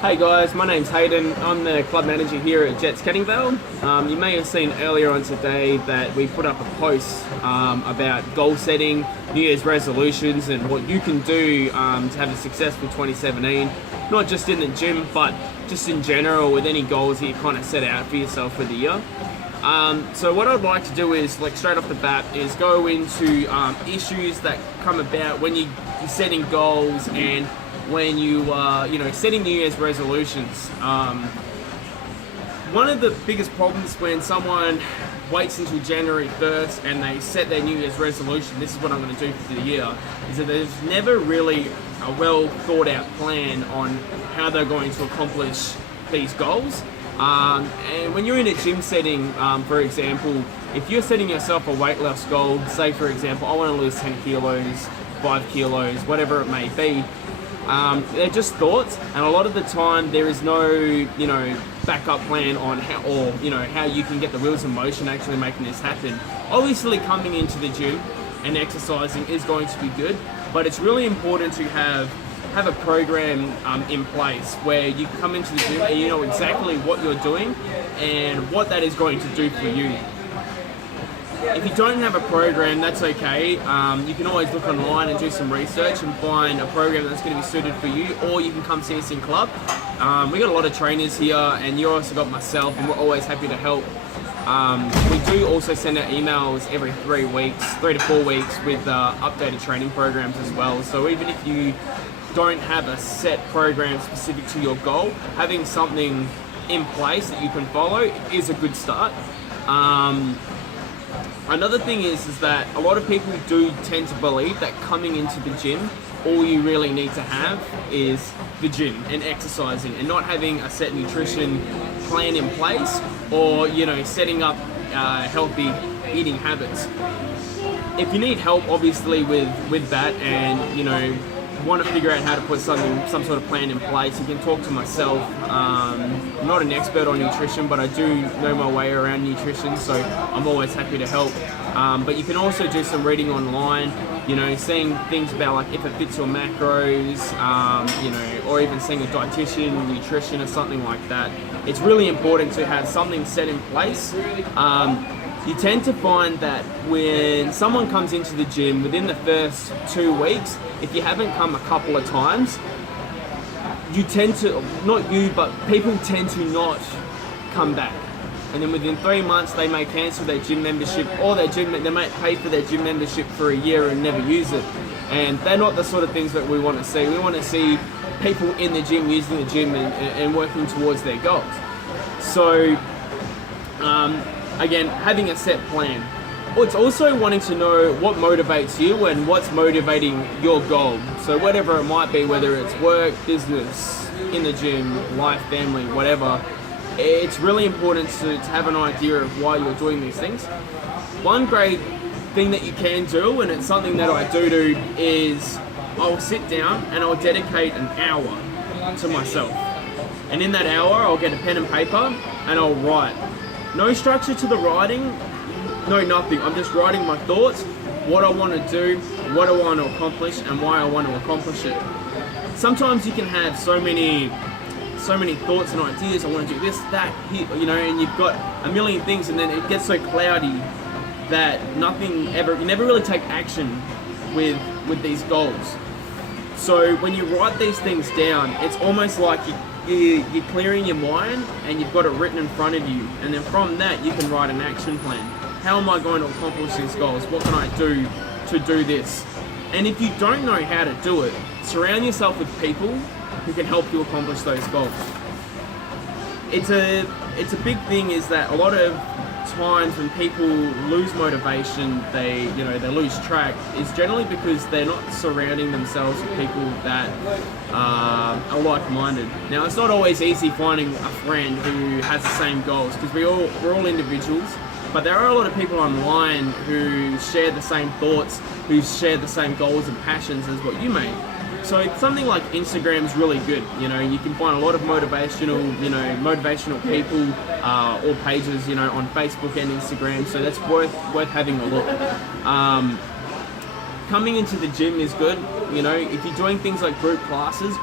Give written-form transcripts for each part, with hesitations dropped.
Hey guys, my name's Hayden. I'm the club manager here at Jets Kennyvale. You may have seen earlier on today that we put up a post about goal setting, New Year's resolutions, and what you can do to have a successful 2017. Not just in the gym, but just in general with any goals that you kind of set out for yourself for the year. So what I'd like to do is, like straight off the bat, is go into issues that come about when you're setting goals and when you are, setting New Year's resolutions. One of the biggest problems when someone waits until January 1st and they set their New Year's resolution, this is what I'm going to do for the year, is that there's never really a well thought out plan on how they're going to accomplish these goals. And when you're in a gym setting, for example, if you're setting yourself a weight loss goal, say for example, I want to lose 10 kilos, 5 kilos, whatever it may be, they're just thoughts, and a lot of the time there is no, backup plan on how, or how you can get the wheels in motion actually making this happen. Obviously, coming into the gym and exercising is going to be good, but it's really important to have a program in place where you come into the gym and you know exactly what you're doing and what that is going to do for you. If you don't have a program, that's okay. You can always look online and do some research and find a program that's going to be suited for you, or you can come see us in club. We got a lot of trainers here, and you also got myself, and we're always happy to help. We do also send out emails every 3 to 4 weeks with updated training programs as well. So even if you don't have a set program specific to your goal, having something in place that you can follow is a good start. Another thing is that a lot of people do tend to believe that coming into the gym, all you really need to have is the gym and exercising, and not having a set nutrition plan in place, or setting up healthy eating habits. If you need help, obviously, with that, and want to figure out how to put some sort of plan in place, you can talk to myself. I'm not an expert on nutrition, but I do know my way around nutrition, so I'm always happy to help. But you can also do some reading online, seeing things about like if it fits your macros, or even seeing a dietitian, nutrition, or something like that. It's really important to have something set in place. You tend to find that when someone comes into the gym within the first 2 weeks, if you haven't come a couple of times, you tend to, not you, but people tend to not come back. And then within 3 months, they may cancel their gym membership, or they might pay for their gym membership for a year and never use it. And they're not the sort of things that we want to see. We want to see people in the gym using the gym and working towards their goals. So, again, having a set plan. It's also wanting to know what motivates you and what's motivating your goal. So whatever it might be, whether it's work, business, in the gym, life, family, whatever, it's really important to have an idea of why you're doing these things. One great thing that you can do, and it's something that I do, is I'll sit down and I'll dedicate an hour to myself. And in that hour, I'll get a pen and paper and I'll write. No structure to the writing, no nothing. I'm just writing my thoughts, what I want to do, what I want to accomplish, and why I want to accomplish it. Sometimes you can have so many thoughts and ideas. I want to do this, that, here, and you've got a million things, and then it gets so cloudy that you never really take action with these goals. So when you write these things down, it's almost like you're clearing your mind and you've got it written in front of you, and then from that you can write an action plan. How am I going to accomplish these goals? What can I do to do this? And if you don't know how to do it, surround yourself with people who can help you accomplish those goals. It's a big thing, is that a lot of times when people lose motivation, they lose track, is generally because they're not surrounding themselves with people that are like-minded. Now, it's not always easy finding a friend who has the same goals, because we're all individuals, but there are a lot of people online who share the same thoughts, who share the same goals and passions as what you may. So something like Instagram is really good. You can find a lot of motivational people or pages, on Facebook and Instagram. So that's worth having a look. Coming into the gym is good. You know, if you're doing things like group classes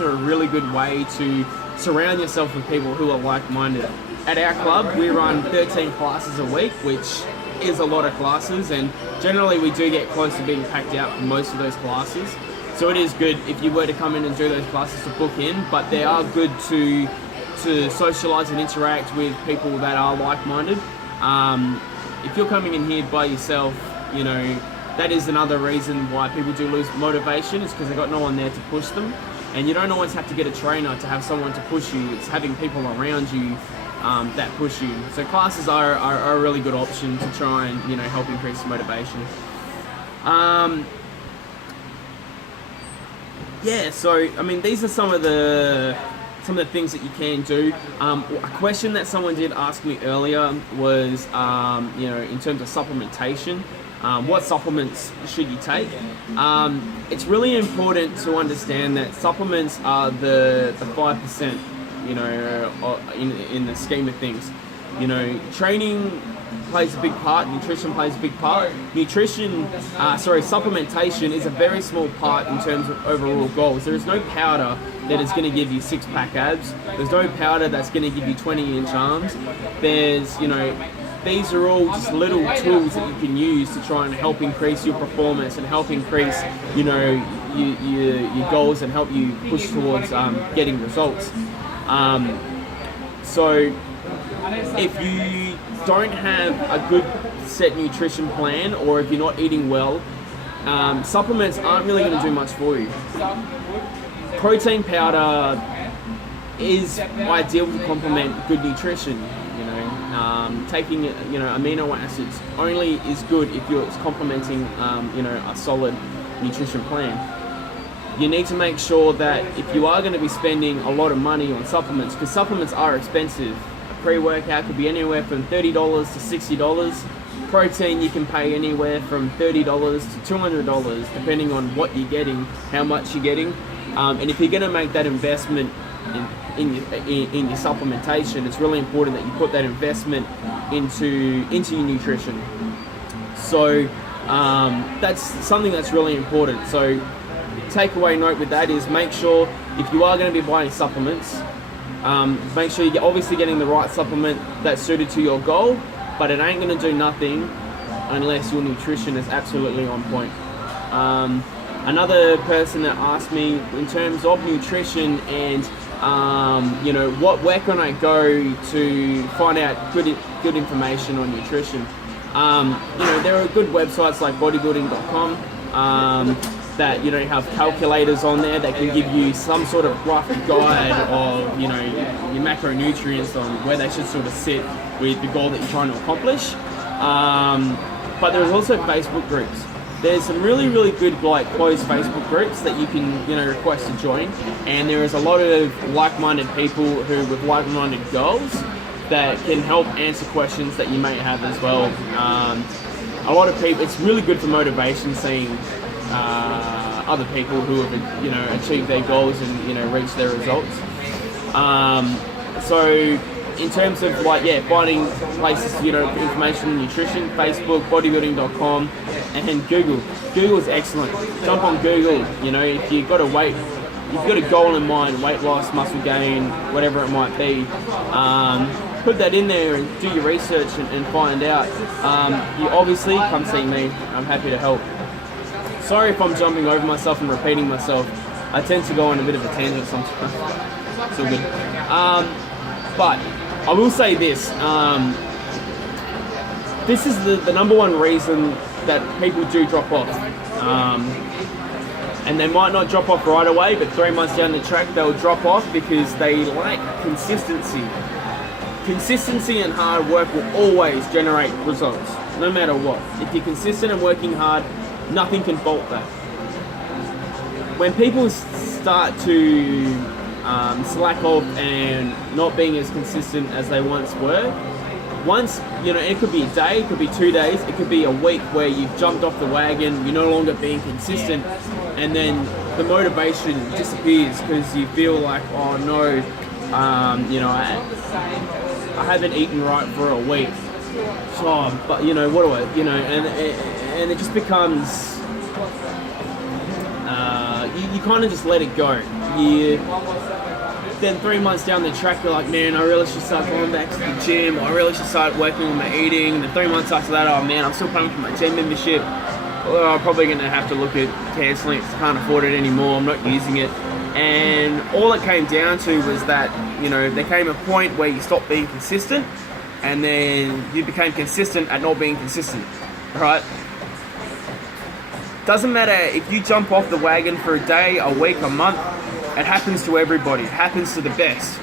are a really good way to surround yourself with people who are like-minded. At our club, we run 13 classes a week, which is a lot of classes, and generally we do get close to being packed out for most of those classes. So it is good if you were to come in and do those classes to book in, but they are good to socialise and interact with people that are like-minded. If you're coming in here by yourself, you know, that is another reason why people do lose motivation, is because they've got no one there to push them. And you don't always have to get a trainer to have someone to push you. It's having people around you that push you. So classes are a really good option to try and, you know, help increase motivation. Yeah, so I mean, these are some of the things that you can do. A question that someone did ask me earlier was, you know, in terms of supplementation, what supplements should you take? It's really important to understand that supplements are the 5%, you know, in the scheme of things. You know, training plays a big part, nutrition plays a big part. Supplementation is a very small part in terms of overall goals. There is no powder that is going to give you 6-pack abs. There's no powder that's going to give you 20-inch arms. There's, you know, these are all just little tools that you can use to try and help increase your performance and help increase, you know, your goals and help you push towards getting results. So if you don't have a good set nutrition plan, or if you're not eating well, supplements aren't really going to do much for you. Protein powder is ideal to complement good nutrition. You know, taking, you know, amino acids only is good if it's complementing, you know, a solid nutrition plan. You need to make sure that if you are going to be spending a lot of money on supplements, because supplements are expensive. A pre-workout could be anywhere from $30 to $60. Protein, you can pay anywhere from $30 to $200, depending on what you're getting, how much you're getting. And if you're going to make that investment in your supplementation, it's really important that you put that investment into your nutrition. So that's something that's really important. So takeaway note with that is, make sure if you are going to be buying supplements, make sure you're obviously getting the right supplement that's suited to your goal, but it ain't going to do nothing unless your nutrition is absolutely on point. Another person that asked me in terms of nutrition and you know, where can I go to find out good information on nutrition? You know, there are good websites like bodybuilding.com that, you know, have calculators on there that can give you some sort of rough guide of, you know, your macronutrients on where they should sort of sit with the goal that you're trying to accomplish. But there's also Facebook groups. There's some really, really good, like, closed Facebook groups that you can, you know, request to join. And there is a lot of like-minded people with like-minded goals that can help answer questions that you may have as well. A lot of people, it's really good for motivation, seeing other people who have, you know, achieved their goals and, you know, reached their results. So in terms of, like, yeah, finding places, you know, information on nutrition, Facebook, bodybuilding.com, and Google. Google's excellent. Jump on Google. You know, if you've got a goal in mind, weight loss, muscle gain, whatever it might be, put that in there and do your research and find out. You obviously come see me. I'm happy to help. Sorry if I'm jumping over myself and repeating myself. I tend to go on a bit of a tangent sometimes. It's all good. But I will say this. This is the number one reason that people do drop off. And they might not drop off right away, but 3 months down the track, they'll drop off because they lack consistency. Consistency and hard work will always generate results, no matter what. If you're consistent and working hard, nothing can fault that. When people start to slack off and not being as consistent as they once were, you know, it could be a day, it could be 2 days, it could be a week where you've jumped off the wagon, you're no longer being consistent, and then the motivation disappears because you feel like, oh no, you know, I haven't eaten right for a week. So, but you know, what do I, you know, and it just becomes kind of just let it go. Then 3 months down the track, you're like, man, I really should start going back to the gym. I really should start working on my eating. And then 3 months after that, oh man, I'm still paying for my gym membership. Well, I'm probably going to have to look at cancelling it. I can't afford it anymore. I'm not using it. And all it came down to was that, you know, there came a point where you stopped being consistent, and then you became consistent at not being consistent, right? Doesn't matter if you jump off the wagon for a day, a week, a month. It happens to everybody. It happens to the best.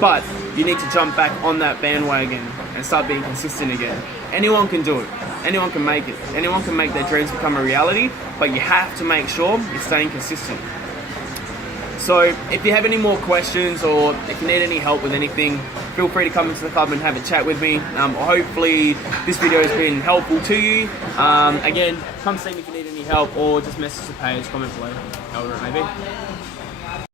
But you need to jump back on that bandwagon and start being consistent again. Anyone can do it. Anyone can make it. Anyone can make their dreams become a reality, but you have to make sure you're staying consistent. So if you have any more questions or if you need any help with anything, feel free to come into the club and have a chat with me. Hopefully this video has been helpful to you. Again, come see me if you need any help, or just message the page, comment below, however it may be.